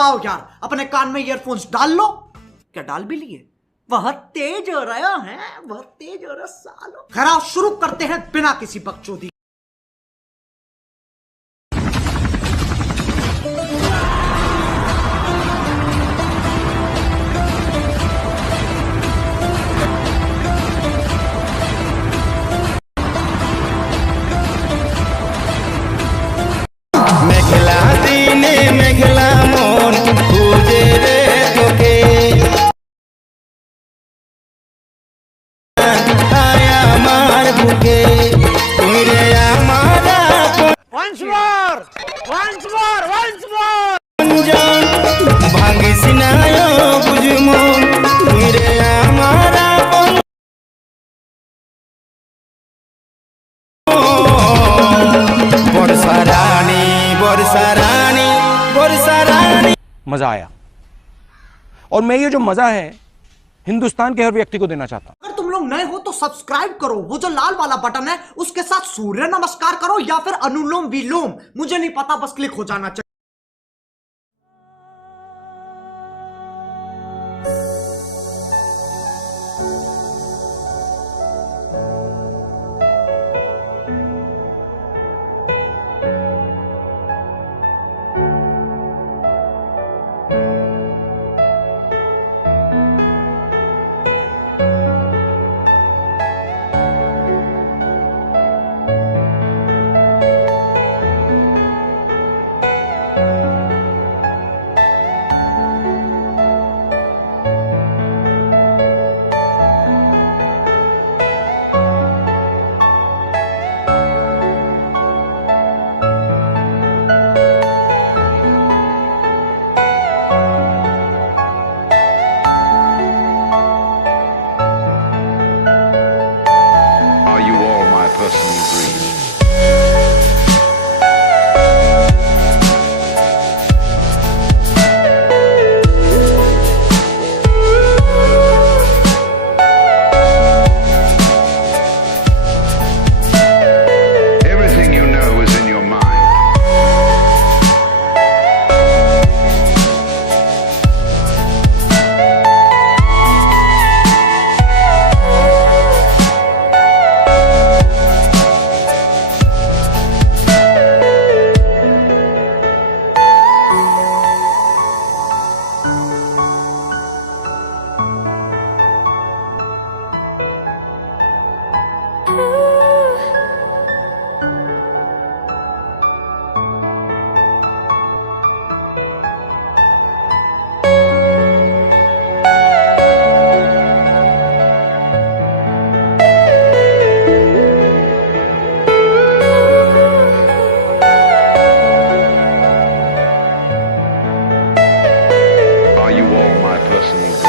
आओ यार, अपने कान में ईयरफोन्स डाल लो। क्या डाल भी लिए? बहुत तेज हो रहा है, बहुत तेज हो रहा सालो। खैर आओ शुरू करते हैं बिना किसी बकचोदी। मजा आया और मैं ये जो मजा है हिंदुस्तान के हर व्यक्ति को देना चाहता हूं। अगर तुम लोग नए हो तो सब्सक्राइब करो, वो जो लाल वाला बटन है उसके साथ सूर्य नमस्कार करो या फिर अनुलोम विलोम, मुझे नहीं पता, बस क्लिक हो जाना चाहिए। Are you all my personal